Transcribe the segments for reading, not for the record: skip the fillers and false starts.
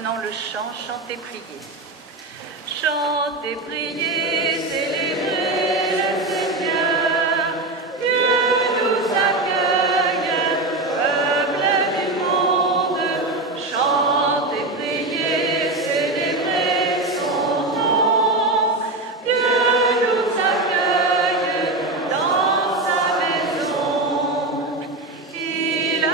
prenons le chant, chantez, priez. Chantez, priez, célébrez le Seigneur. Dieu nous accueille, peuple du monde. Chantez, priez, célébrez son nom. Dieu nous accueille dans sa maison. Il a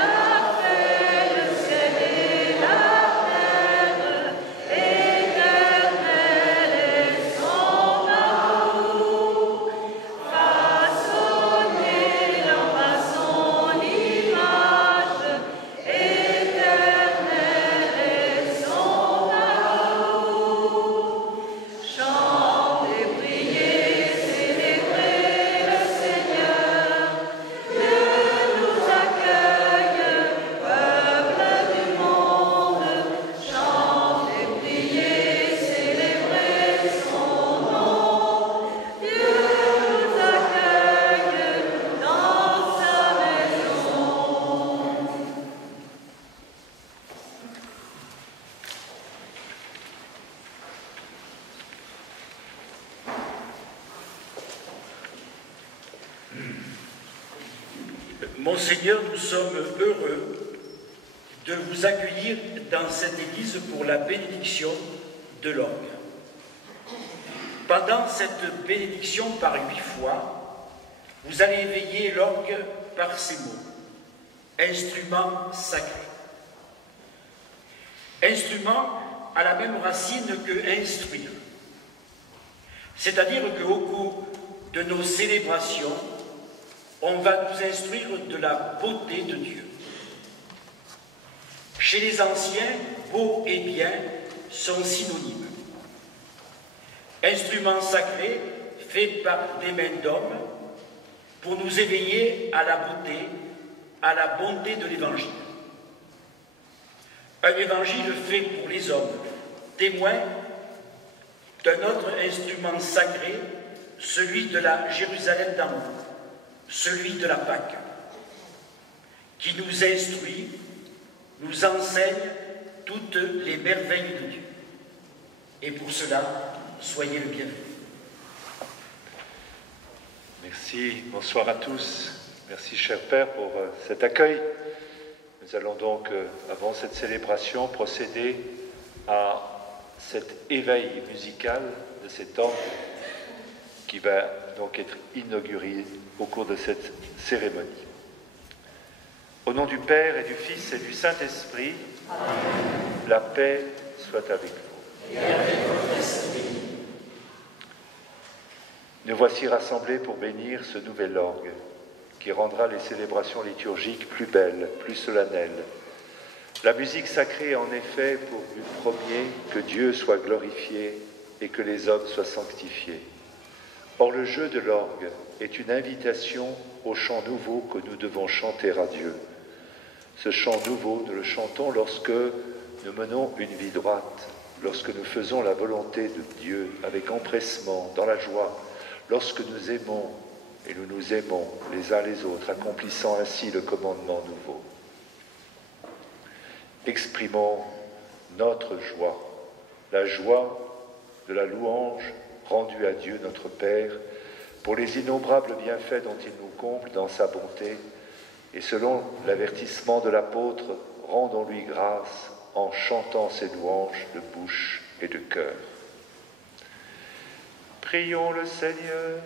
fait le ciel et la terre, éternel est son amour. Façonné l'homme à son image, éternel est son amour. Chantez, priez, célébrez le Seigneur. Dieu nous accueille, peuple du monde. Chantez, priez, célébrez son nom. Dieu nous accueille dans sa maison. Monseigneur, nous sommes heureux de vous accueillir dans cette église pour la bénédiction de l'orgue. Pendant cette bénédiction par 8 fois, vous allez éveiller l'orgue par ces mots. Instrument sacré. Instrument a la même racine que instruire. C'est-à-dire qu'au cours de nos célébrations, on va nous instruire de la beauté de Dieu. Chez les anciens, beau et bien sont synonymes. Instrument sacré fait par des mains d'hommes pour nous éveiller à la beauté, à la bonté de l'Évangile. Un Évangile fait pour les hommes, témoin d'un autre instrument sacré, celui de la Jérusalem d'en haut, celui de la Pâque, qui nous instruit, nous enseigne toutes les merveilles de Dieu. Et pour cela, soyez le bienvenu. Merci, bonsoir à tous. Merci, cher Père, pour cet accueil. Nous allons donc, avant cette célébration, procéder à cet éveil musical de cet orgue qui va donc être inauguré au cours de cette cérémonie. Au nom du Père et du Fils et du Saint-Esprit, la paix soit avec vous. Et avec votre esprit. Nous voici rassemblés pour bénir ce nouvel orgue qui rendra les célébrations liturgiques plus belles, plus solennelles. La musique sacrée a en effet pour but premier que Dieu soit glorifié et que les hommes soient sanctifiés. Or, le jeu de l'orgue est une invitation au chant nouveau que nous devons chanter à Dieu. Ce chant nouveau, nous le chantons lorsque nous menons une vie droite, lorsque nous faisons la volonté de Dieu avec empressement, dans la joie, lorsque nous aimons et nous nous aimons les uns les autres, accomplissant ainsi le commandement nouveau. Exprimons notre joie, la joie de la louange rendue à Dieu notre Père, pour les innombrables bienfaits dont il nous comble dans sa bonté, et selon l'avertissement de l'apôtre, rendons-lui grâce en chantant ses louanges de bouche et de cœur. Prions le Seigneur.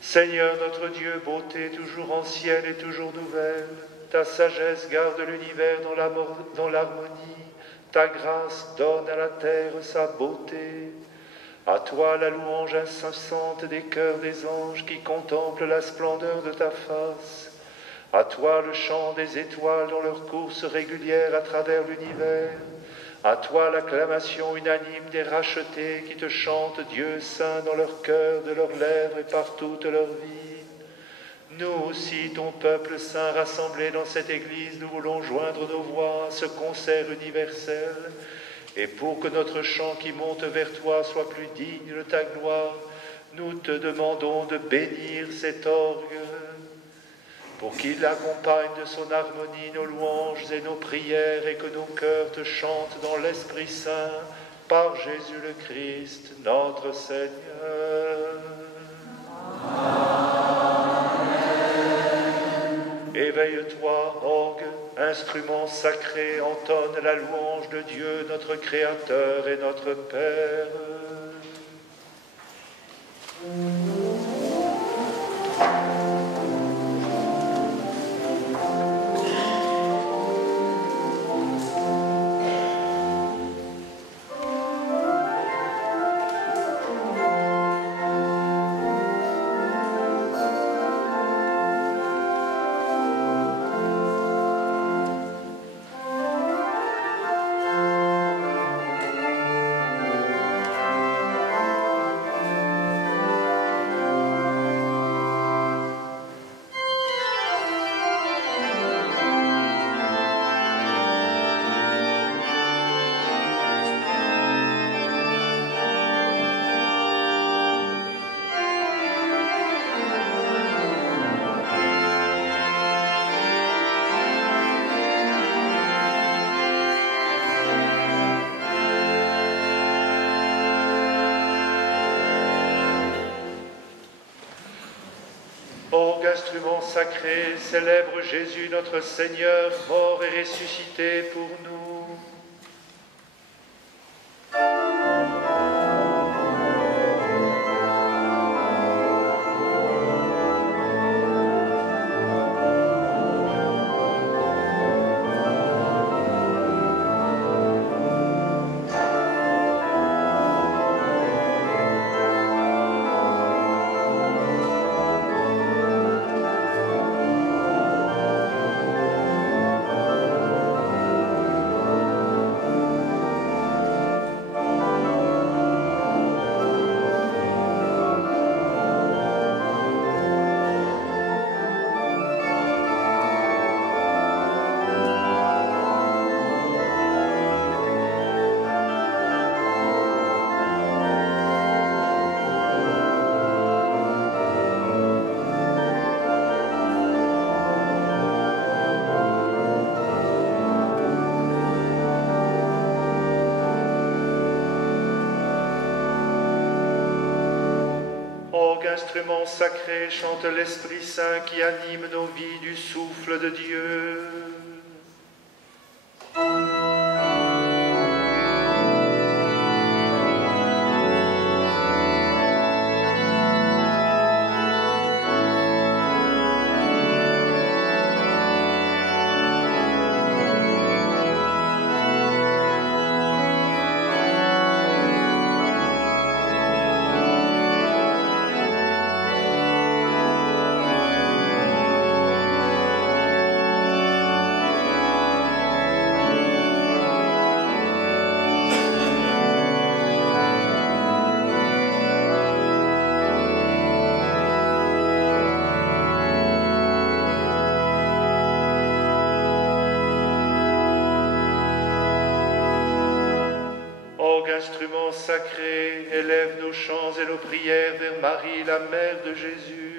Seigneur notre Dieu, beauté toujours ancienne et toujours nouvelle, ta sagesse garde l'univers dans l'harmonie, ta grâce donne à la terre sa beauté. À toi la louange incessante des cœurs des anges qui contemplent la splendeur de ta face. À toi le chant des étoiles dans leur course régulière à travers l'univers. À toi l'acclamation unanime des rachetés qui te chantent Dieu saint dans leur cœur, de leurs lèvres et par toute leur vie. Nous aussi, ton peuple saint rassemblé dans cette église, nous voulons joindre nos voix à ce concert universel. Et pour que notre chant qui monte vers toi soit plus digne de ta gloire, nous te demandons de bénir cet orgue. pour qu'il accompagne de son harmonie nos louanges et nos prières et que nos cœurs te chantent dans l'Esprit Saint, par Jésus le Christ, notre Seigneur. Éveille-toi, orgue, instrument sacré, entonne la louange de Dieu, notre Créateur et notre Père. Orgue, instrument sacré, célèbre Jésus notre Seigneur, mort et ressuscité pour nous. Instrument sacré, chante l'Esprit Saint qui anime nos vies du souffle de Dieu. Instrument sacré, élève nos chants et nos prières vers Marie, la mère de Jésus.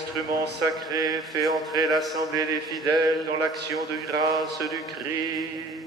instrument sacré, fais entrer l'assemblée des fidèles dans l'action de grâce du Christ.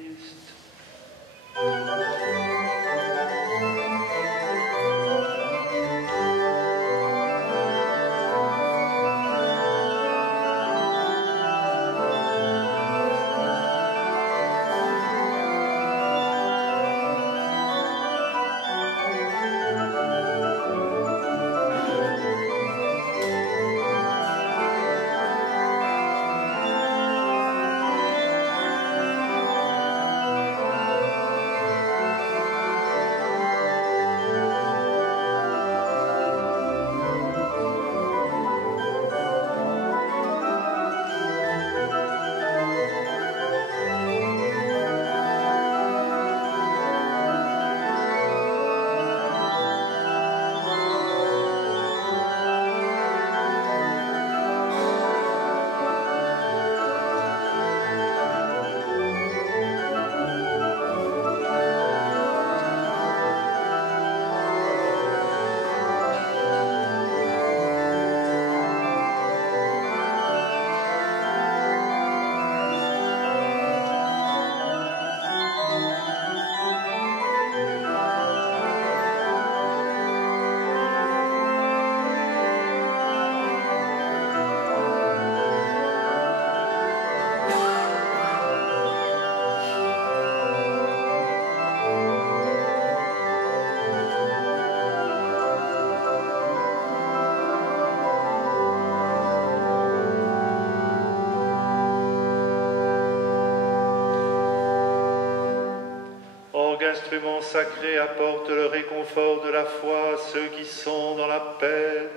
Instrument sacré, apporte le réconfort de la foi à ceux qui sont dans la peine.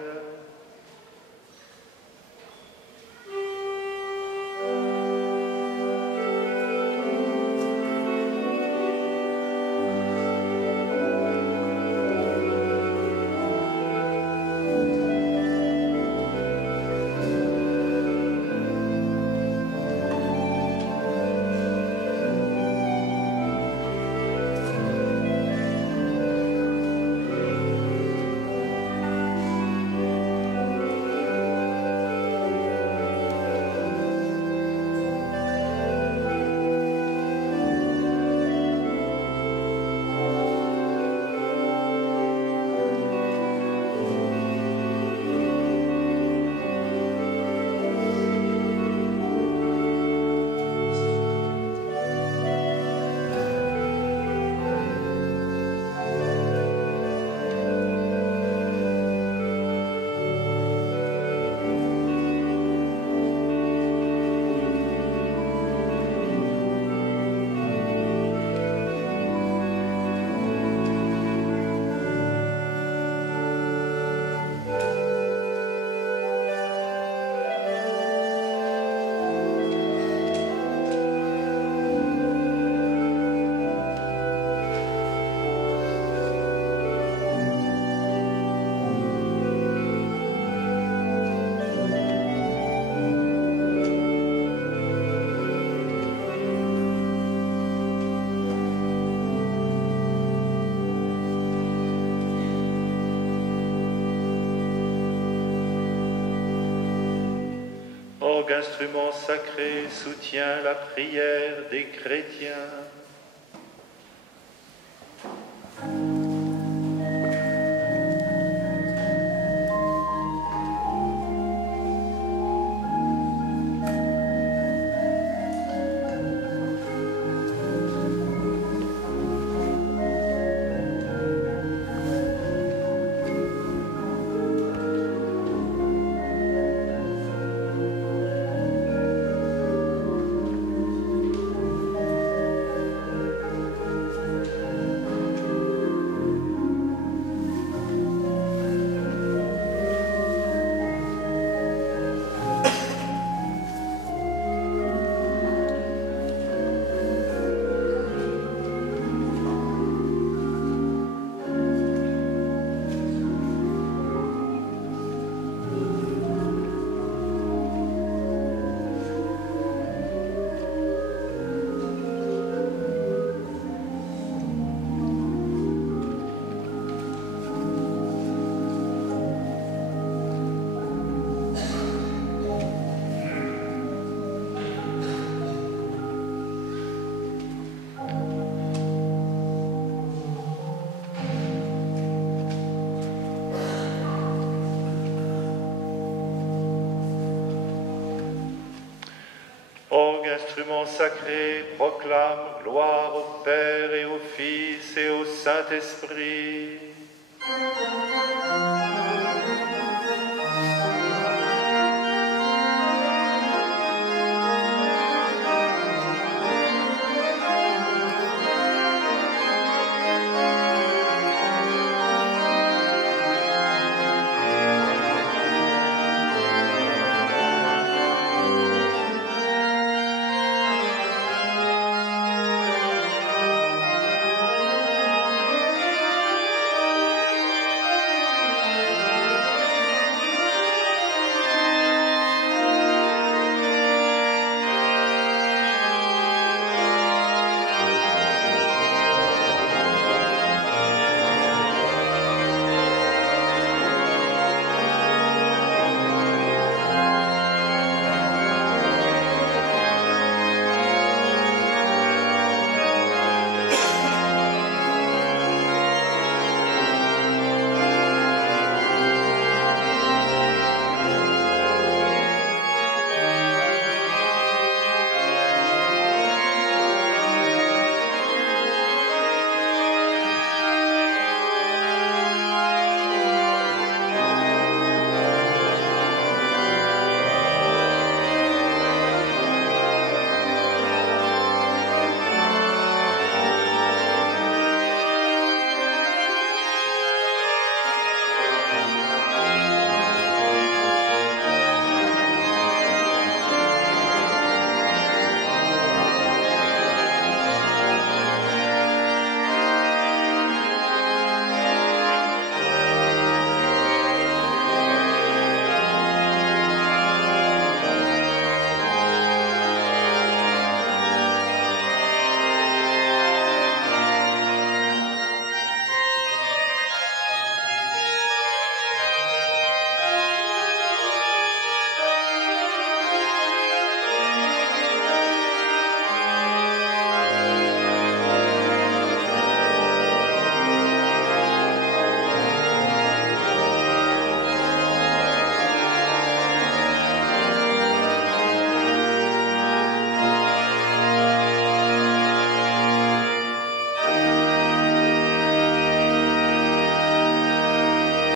Instrument sacré, soutient la prière des chrétiens. Orgue, instrument sacré, proclame gloire au Père et au Fils et au Saint-Esprit.